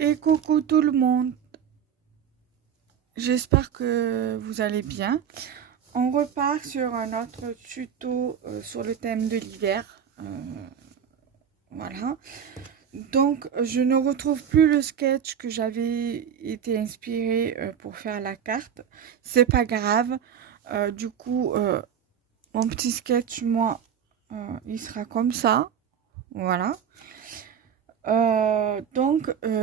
Et coucou tout le monde, j'espère que vous allez bien. On repart sur un autre tuto sur le thème de l'hiver. Voilà. Donc je ne retrouve plus le sketch que j'avais été inspiré pour faire la carte. C'est pas grave. Du coup, mon petit sketch, moi, il sera comme ça. Voilà.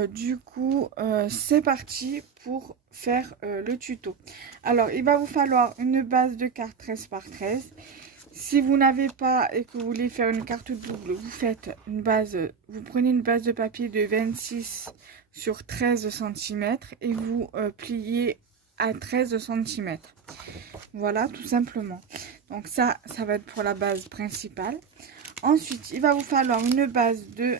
Du coup, c'est parti pour faire le tuto. Alors, il va vous falloir une base de carte 13 par 13. Si vous n'avez pas et que vous voulez faire une carte double, vous faites une base, vous prenez une base de papier de 26 sur 13 cm et vous pliez à 13 cm. Voilà, tout simplement. Donc ça va être pour la base principale. Ensuite, il va vous falloir une base de...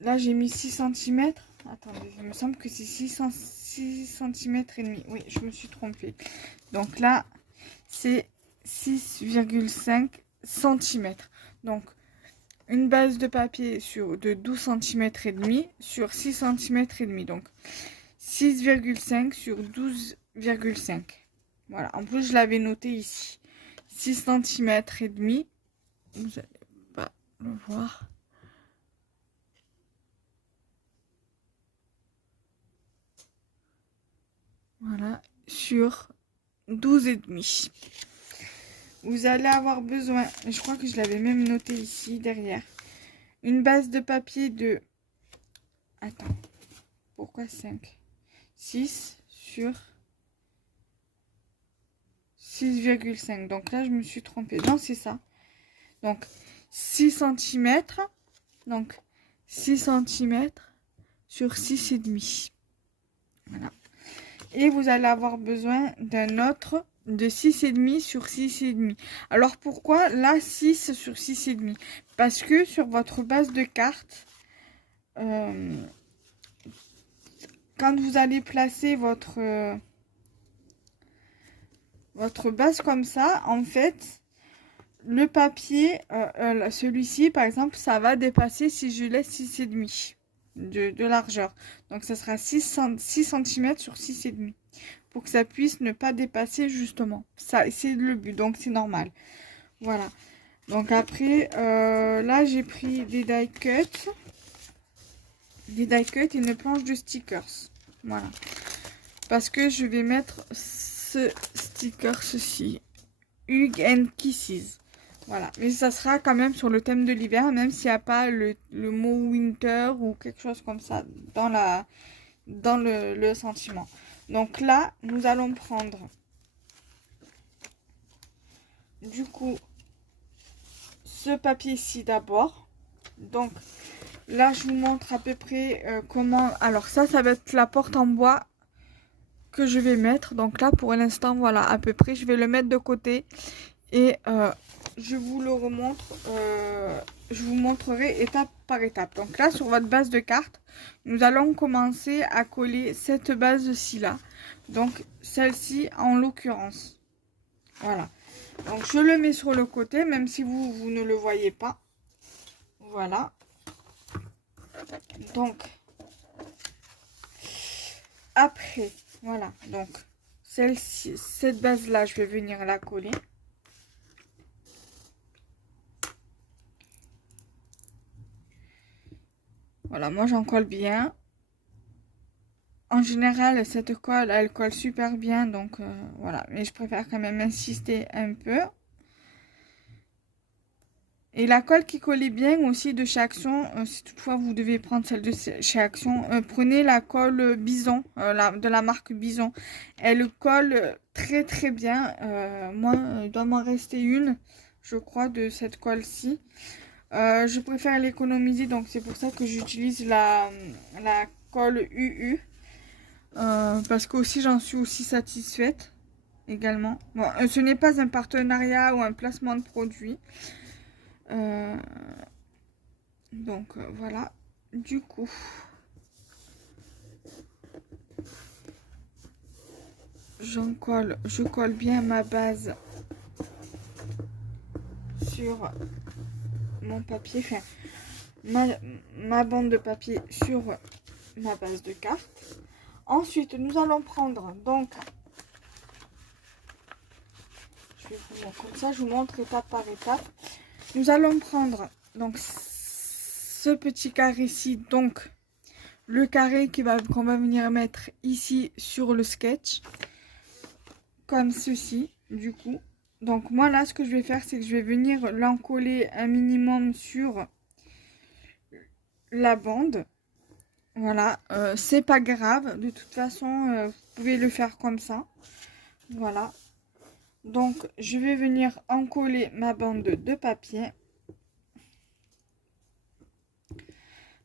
là, j'ai mis 6 cm. Attendez, il me semble que c'est 6 cm et demi. Oui, je me suis trompée. Donc là, c'est 6,5 cm. Donc, une base de papier de 12 cm et demi sur 6 cm et demi. Donc, 6,5 sur 12,5. Voilà. En plus, je l'avais noté ici. 6 cm et demi. Vous n'allez pas le voir. Voilà, sur 12,5. Vous allez avoir besoin, je crois que je l'avais même noté ici derrière, une base de papier de... Attends, pourquoi 5? 6 sur 6,5. Donc là, je me suis trompée. Non, c'est ça. Donc, 6 cm. Donc, 6 cm sur 6,5. Voilà. Et vous allez avoir besoin d'un autre de 6,5 sur 6,5. Alors pourquoi là 6 sur 6,5? Parce que sur votre base de carte, quand vous allez placer votre base comme ça, en fait, le papier, celui-ci par exemple, ça va dépasser si je laisse 6,5 de largeur. Donc ça sera 6 cm sur 6,5. Pour que ça puisse ne pas dépasser justement. Ça, c'est le but, donc c'est normal. Voilà. Donc après, là j'ai pris des die cuts. Des die cuts et une planche de stickers. Voilà. Parce que je vais mettre ce sticker, ceci. Hug and Kisses. Voilà. Mais ça sera quand même sur le thème de l'hiver, même s'il n'y a pas le mot winter ou quelque chose comme ça dans le sentiment. Donc là, nous allons prendre du coup ce papier-ci d'abord. Donc là, je vous montre à peu près comment... Alors ça va être la porte en bois que je vais mettre. Donc là, pour l'instant, voilà, à peu près. Je vais le mettre de côté et je vous le remontre. Je vous montrerai étape par étape. Donc là, sur votre base de carte, nous allons commencer à coller cette base-ci là. Donc celle-ci en l'occurrence. Voilà. Donc je le mets sur le côté, même si vous ne le voyez pas. Voilà. Donc après, voilà. Donc celle-ci, cette base-là, je vais venir la coller. Voilà, moi j'en colle bien. En général, cette colle, elle colle super bien, donc voilà. Mais je préfère quand même insister un peu. Et la colle qui collait bien aussi de chez Action, si toutefois vous devez prendre celle de chez Action, prenez la colle Bison, de la marque Bison. Elle colle très très bien. Moi, il doit m'en rester une, je crois, de cette colle-ci. Je préfère l'économiser, donc c'est pour ça que j'utilise la colle UU. Parce que aussi j'en suis aussi satisfaite également. Bon, ce n'est pas un partenariat ou un placement de produit. Voilà. Du coup, je colle bien ma base sur mon papier. Enfin, ma bande de papier sur ma base de cartes. Ensuite, nous allons prendre donc, je vais vous montrer comme ça, je vous montre étape par étape. Nous allons prendre donc ce petit carré-ci, donc le carré qu'on va venir mettre ici sur le sketch, comme ceci, du coup. Donc moi là, ce que je vais faire, c'est que je vais venir l'encoller un minimum sur la bande. Voilà, c'est pas grave, de toute façon, vous pouvez le faire comme ça. Voilà. Donc, je vais venir encoller ma bande de papier.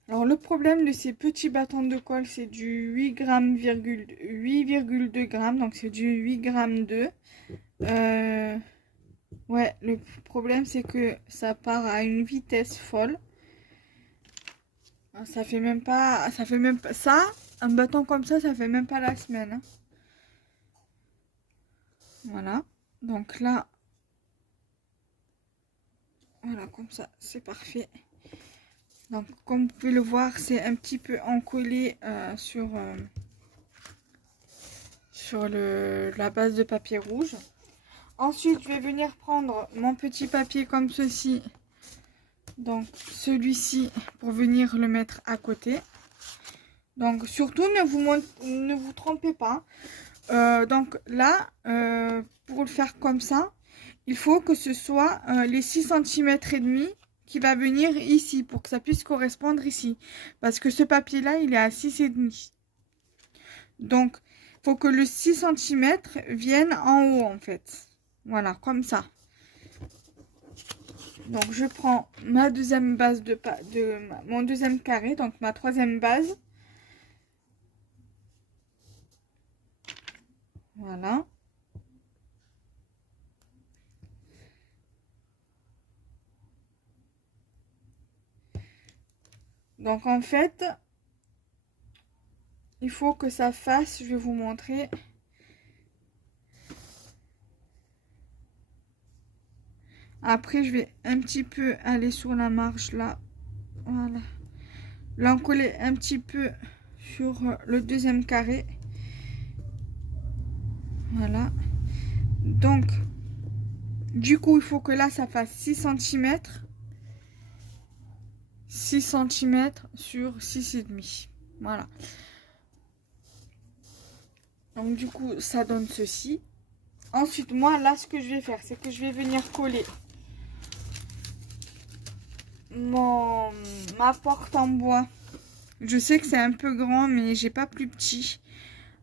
Alors, le problème de ces petits bâtons de colle, c'est du 8,2 grammes. Donc, c'est du 8 grammes 2. Ouais, le problème, c'est que ça part à une vitesse folle. Ça fait même pas ça, un bâton comme ça fait même pas la semaine, hein. Voilà, donc là, voilà, comme ça, c'est parfait. Donc, comme vous pouvez le voir, c'est un petit peu encollé sur la base de papier rouge. Ensuite, je vais venir prendre mon petit papier comme ceci. Donc, celui-ci, pour venir le mettre à côté. Donc, surtout, ne vous trompez pas. Donc là, pour le faire comme ça, il faut que ce soit les 6 cm et demi qui va venir ici pour que ça puisse correspondre ici. Parce que ce papier-là, il est à 6,5. Donc, il faut que le 6 cm vienne en haut en fait. Voilà, comme ça. Donc, je prends ma deuxième base mon deuxième carré, donc ma troisième base. Voilà. Donc, en fait, il faut que ça fasse, je vais vous montrer. Après, je vais un petit peu aller sur la marge là. Voilà. L'encoller un petit peu sur le deuxième carré. Voilà. Donc, du coup, il faut que là, ça fasse 6 cm. 6 cm sur 6,5. Voilà. Donc, du coup, ça donne ceci. Ensuite, moi, là, ce que je vais faire, c'est que je vais venir coller ma porte en bois. Je sais que c'est un peu grand, mais j'ai pas plus petit.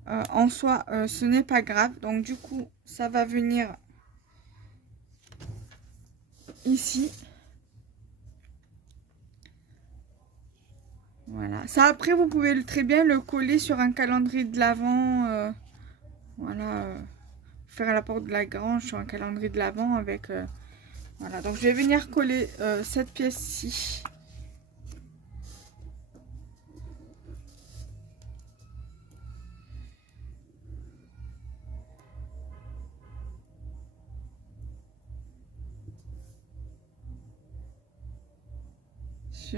En soi, ce n'est pas grave. Donc, du coup, ça va venir ici. Voilà. Ça, après, vous pouvez très bien le coller sur un calendrier de l'Avent. Voilà. Faire la porte de la grange sur un calendrier de l'Avent avec... voilà. Donc, je vais venir coller cette pièce-ci.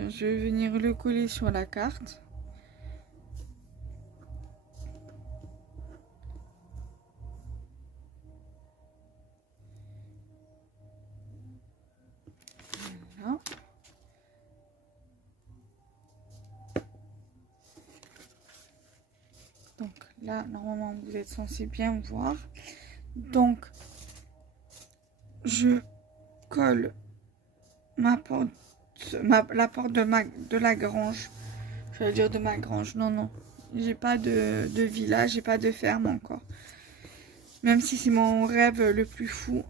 Je vais venir le coller sur la carte. Voilà. Donc là, normalement, vous êtes censé bien voir. Donc, je colle ma porte, la porte de la grange. Je vais dire de ma grange. Non, non. J'ai pas de village, j'ai pas de ferme encore. Même si c'est mon rêve le plus fou.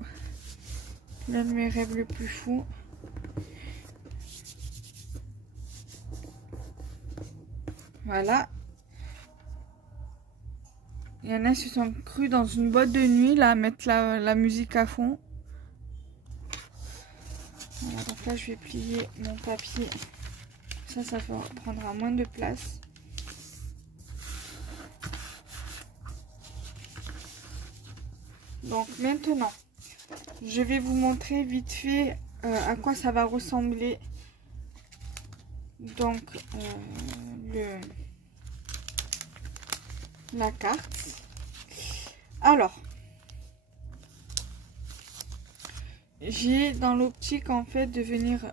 L'un de mes rêves le plus fou. Voilà. Il y en a qui se sont crus dans une boîte de nuit, là, à mettre la musique à fond. Voilà, donc là, je vais plier mon papier. Ça prendra moins de place. Donc maintenant, je vais vous montrer vite fait à quoi ça va ressembler donc la carte. Alors, j'ai dans l'optique en fait de venir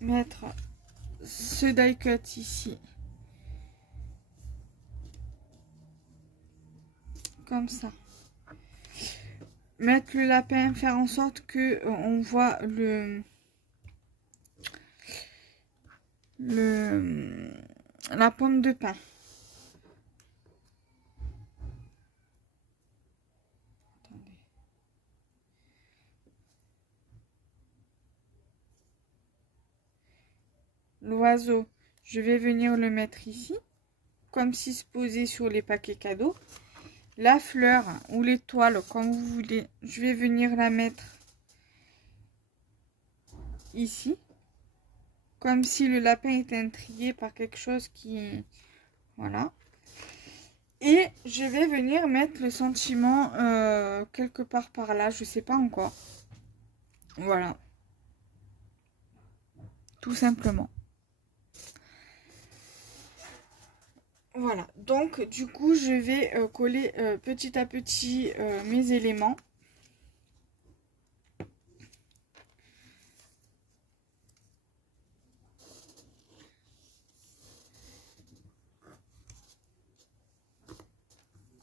mettre ce die cut ici. Comme ça. Mettre le lapin, faire en sorte que on voit la pomme de pin. Attendez. L'oiseau, je vais venir le mettre ici, comme s'il se posait sur les paquets cadeaux. La fleur ou l'étoile, comme vous voulez, je vais venir la mettre ici, comme si le lapin était intrigué par quelque chose qui... Voilà. Et je vais venir mettre le sentiment quelque part par là, je sais pas encore. Voilà. Tout simplement. Voilà, donc du coup je vais coller petit à petit mes éléments.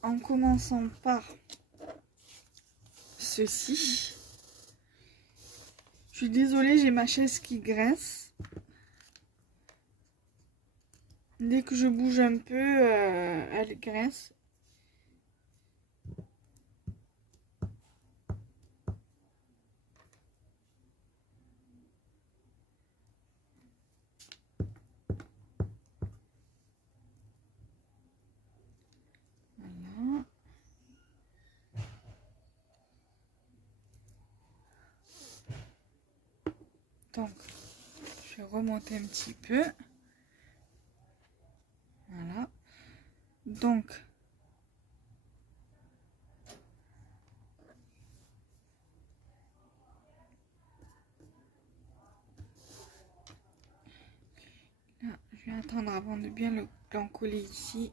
En commençant par ceci. Je suis désolée, j'ai ma chaise qui grince. Dès que je bouge un peu, elle grince. Voilà. Donc, je vais remonter un petit peu. Voilà. Donc, là, je vais attendre avant de bien l'encoller ici.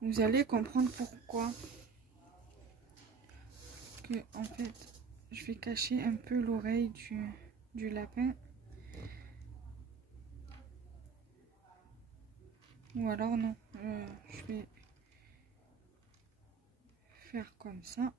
Vous allez comprendre pourquoi. Que, en fait, je vais cacher un peu l'oreille du lapin. Ou alors non, je vais faire comme ça.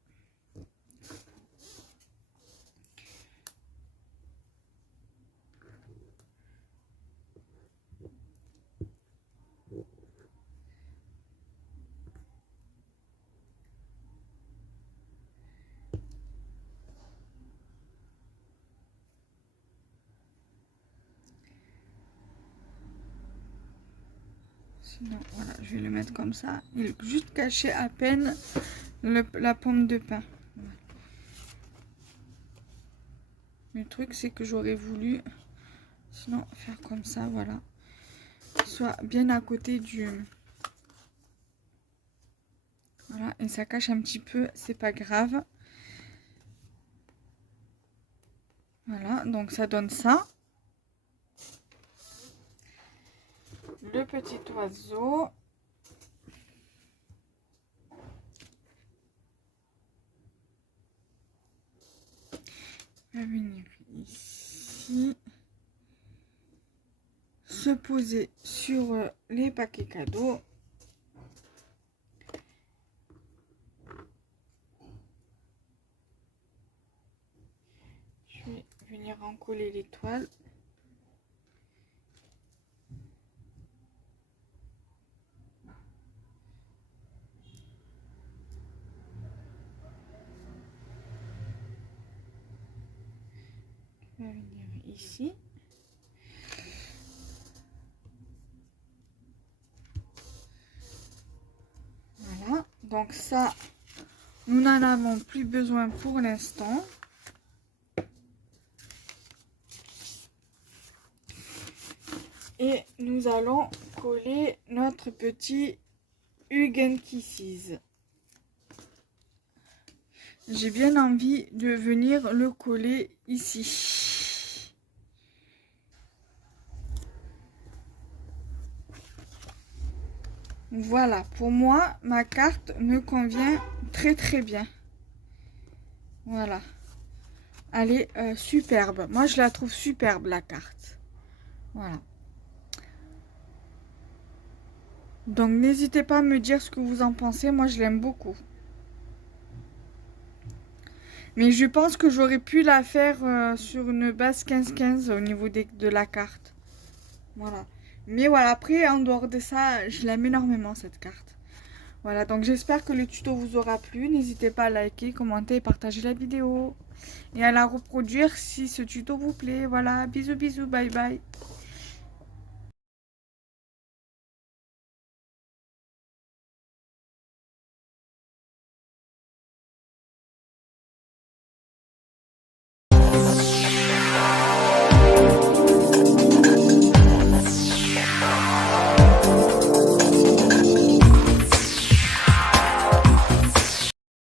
Sinon, voilà, je vais le mettre comme ça. Il est juste caché à peine la pomme de pin. Voilà. Le truc, c'est que j'aurais voulu, sinon, faire comme ça, voilà. Soit bien à côté du... Voilà, et ça cache un petit peu, c'est pas grave. Voilà, donc ça donne ça. Le petit oiseau. Va venir ici. Se poser sur les paquets cadeaux. Je vais venir en coller l'étoile. Je vais venir ici. Voilà, donc ça, nous n'en avons plus besoin pour l'instant. Et nous allons coller notre petit Hug and Kisses. J'ai bien envie de venir le coller ici. Voilà, pour moi, ma carte me convient très très bien. Voilà. Elle est superbe. Moi, je la trouve superbe, la carte. Voilà. Donc, n'hésitez pas à me dire ce que vous en pensez. Moi, je l'aime beaucoup. Mais je pense que j'aurais pu la faire sur une base 15-15 au niveau de la carte. Voilà. Mais voilà, après, en dehors de ça, je l'aime énormément, cette carte. Voilà, donc j'espère que le tuto vous aura plu. N'hésitez pas à liker, commenter et partager la vidéo. Et à la reproduire si ce tuto vous plaît. Voilà, bisous bisous, bye bye.